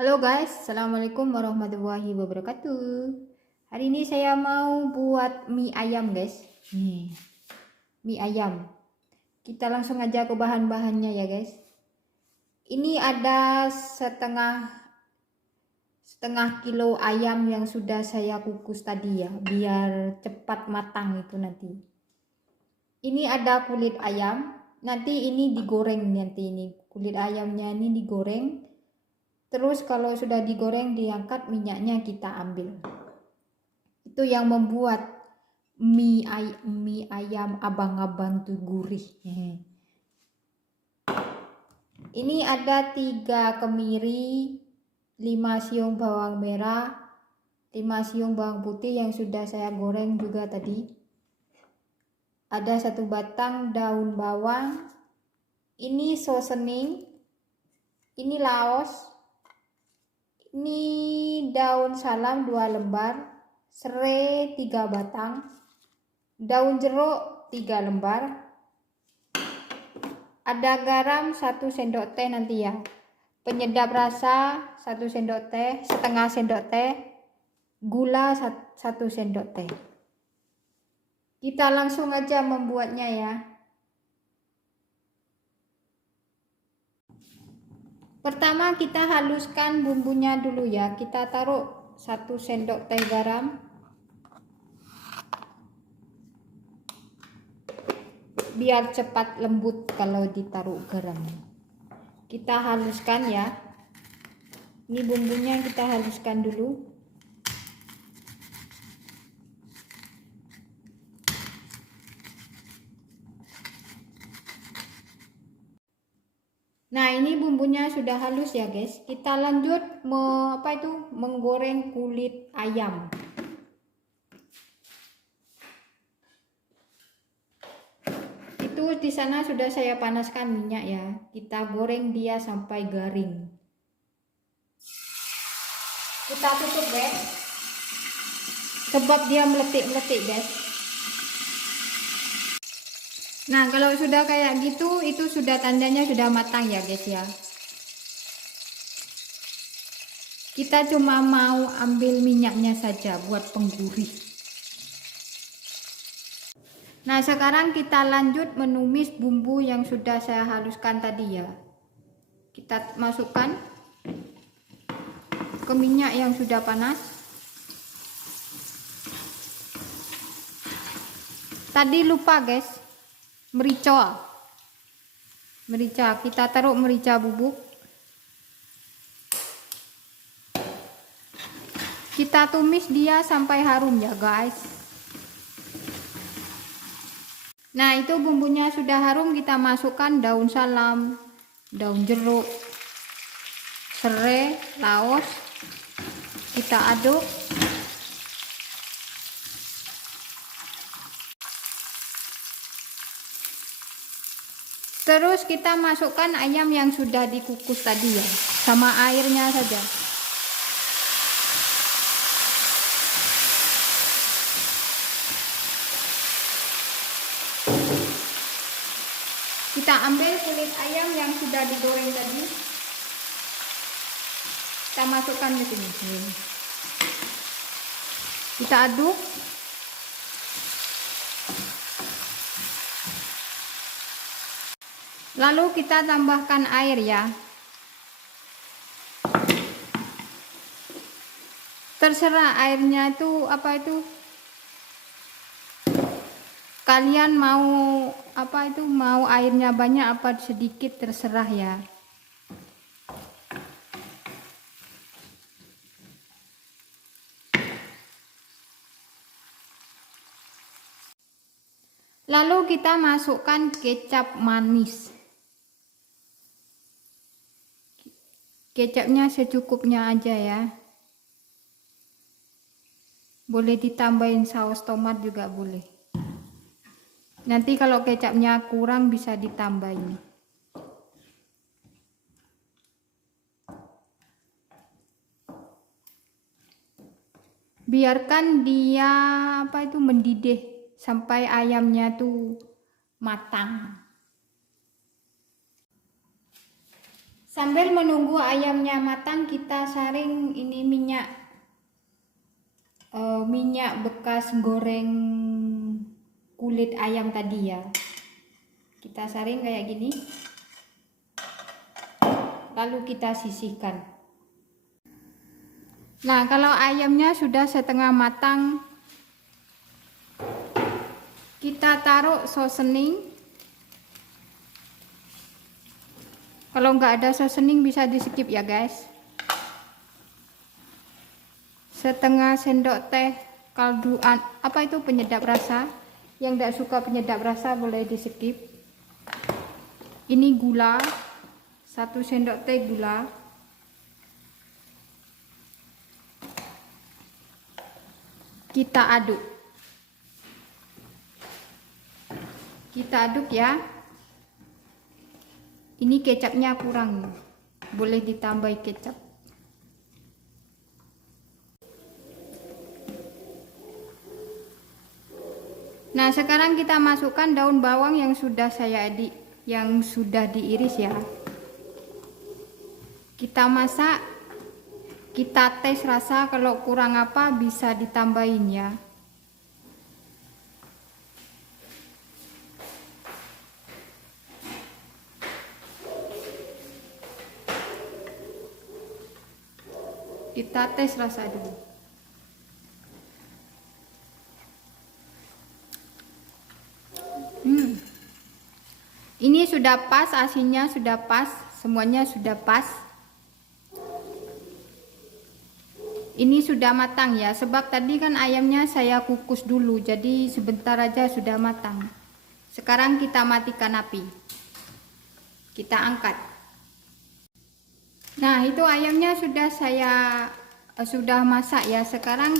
Halo guys, Assalamualaikum warahmatullahi wabarakatuh. Hari ini saya mau buat mie ayam guys. Nih, mie ayam. Kita langsung aja ke bahan-bahannya ya guys. Ini ada setengah kilo ayam yang sudah saya kukus tadi ya, biar cepat matang itu nanti. Ini ada kulit ayam, nanti ini digoreng nanti ini. Kulit ayamnya ini digoreng. Terus kalau sudah digoreng diangkat minyaknya kita ambil. Itu yang membuat mie ayam abang-abang tuh gurih. Ini ada 3 kemiri, 5 siung bawang merah, 5 siung bawang putih yang sudah saya goreng juga tadi. Ada 1 batang daun bawang. Ini seasoning. Ini laos. Ini daun salam 2 lembar, serai 3 batang, daun jeruk 3 lembar, ada garam 1 sendok teh nanti ya, penyedap rasa 1 sendok teh, setengah sendok teh, gula 1 sendok teh. Kita langsung aja membuatnya ya. Pertama kita haluskan bumbunya dulu ya. Kita taruh 1 sendok teh garam, biar cepat lembut kalau ditaruh garam. Kita haluskan ya. Ini bumbunya kita haluskan dulu. Nah, ini bumbunya sudah halus ya guys. Kita lanjut menggoreng kulit ayam. Itu di sana sudah saya panaskan minyak ya. Kita goreng dia sampai garing. Kita tutup guys. Sebab dia meletik-meletik guys. Nah, kalau sudah kayak gitu, itu sudah tandanya sudah matang ya guys ya. Kita cuma mau ambil minyaknya saja buat penggurih. Nah, sekarang kita lanjut menumis bumbu yang sudah saya haluskan tadi ya. Kita masukkan ke minyak yang sudah panas. Tadi lupa guys, merica. Kita taruh merica bubuk. Kita tumis dia sampai harum ya guys. Nah, itu bumbunya sudah harum, kita masukkan daun salam, daun jeruk, serai, laos. Kita aduk. Terus kita masukkan ayam yang sudah dikukus tadi ya, sama airnya saja. Kita ambil kulit ayam yang sudah digoreng tadi. Kita masukkan ke sini. Kita aduk. Lalu kita tambahkan air ya. Terserah airnya itu kalian mau airnya banyak apa sedikit, terserah ya. Lalu kita masukkan kecap manis. Kecapnya secukupnya aja ya. Boleh ditambahin saus tomat juga boleh. Nanti kalau kecapnya kurang bisa ditambahin. Biarkan dia mendidih sampai ayamnya tuh matang. Sambil menunggu ayamnya matang, kita saring ini minyak bekas goreng kulit ayam tadi ya. Kita saring kayak gini, lalu kita sisihkan. Nah, kalau ayamnya sudah setengah matang, kita taruh seasoning. Kalau nggak ada seasoning bisa di skip ya guys. Setengah sendok teh kaldu penyedap rasa. Yang tidak suka penyedap rasa boleh di skip. Ini gula, 1 sendok teh gula. Kita aduk. Kita aduk ya. Ini kecapnya kurang, boleh ditambah kecap. Nah, sekarang kita masukkan daun bawang yang sudah diiris ya. Kita masak, kita tes rasa, kalau kurang apa bisa ditambahin ya. Kita tes rasa dulu. Ini sudah pas, asinnya sudah pas, semuanya sudah pas. Ini sudah matang ya, sebab tadi kan ayamnya saya kukus dulu, jadi sebentar aja sudah matang. Sekarang kita matikan api. Kita angkat. Nah, itu ayamnya sudah masak ya. Sekarang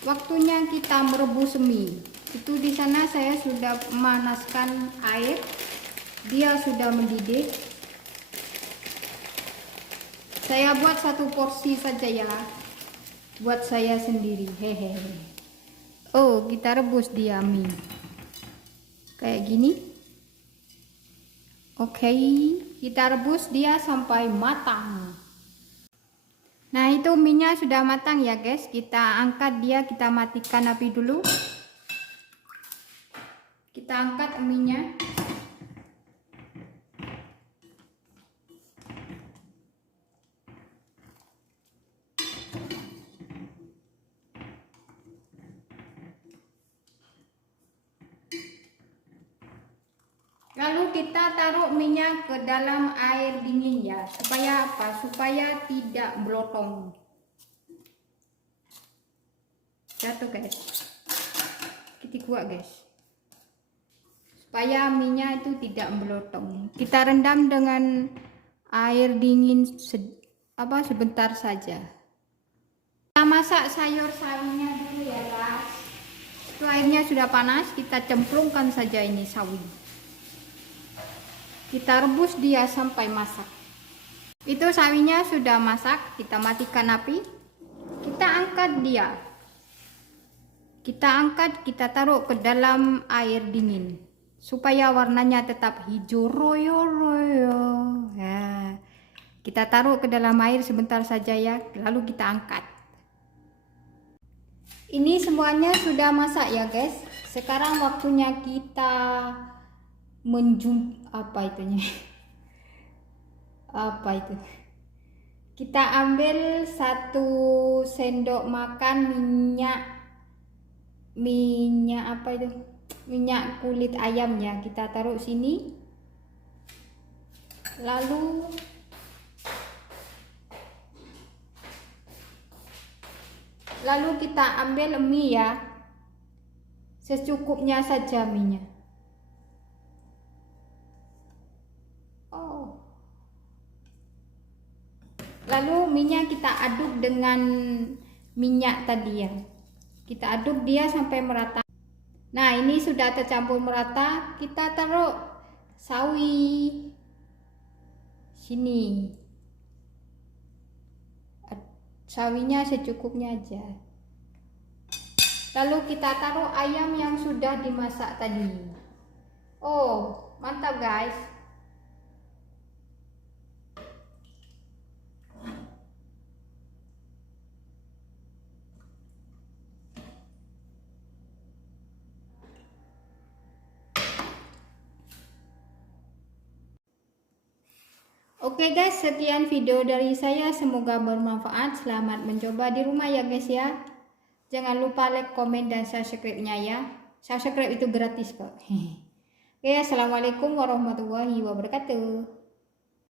waktunya kita merebus mie. Itu di sana saya sudah memanaskan air. Dia sudah mendidih. Saya buat 1 porsi saja ya. Buat saya sendiri. Hehehe. Oh, kita rebus dia mie. Kayak gini. Oke, kita rebus dia sampai matang. Nah, itu minyak sudah matang ya guys. Kita angkat dia, kita matikan api dulu. Kita angkat minyak. Lalu kita taruh minyak ke dalam air dingin ya. Supaya apa? Supaya tidak melotong. Jatuh guys. Kita kuat guys. Supaya minyak itu tidak melotong. Kita rendam dengan air dingin sebentar saja. Kita masak sayur sawinya dulu ya guys. Itu airnya sudah panas, kita cemplungkan saja ini sawi. Kita rebus dia sampai masak. Itu sawinya sudah masak, kita matikan api. Kita angkat dia. Kita taruh ke dalam air dingin supaya warnanya tetap hijau royo-royo. Ya. Kita taruh ke dalam air sebentar saja ya, lalu kita angkat. Ini semuanya sudah masak ya guys. Sekarang waktunya kita kita ambil 1 sendok makan minyak kulit ayamnya, kita taruh sini. Lalu kita ambil mie ya, secukupnya saja minyak. Lalu minyak kita aduk dengan minyak tadi ya. Kita aduk dia sampai merata. Nah, ini sudah tercampur merata. Kita taruh sawi sini. Sawinya secukupnya aja. Lalu kita taruh ayam yang sudah dimasak tadi. Oh, mantap guys. Oke guys, sekian video dari saya, semoga bermanfaat. Selamat mencoba di rumah ya guys ya. Jangan lupa like, komen, dan subscribe-nya ya. Subscribe itu gratis kok. Oke, assalamualaikum warahmatullahi wabarakatuh.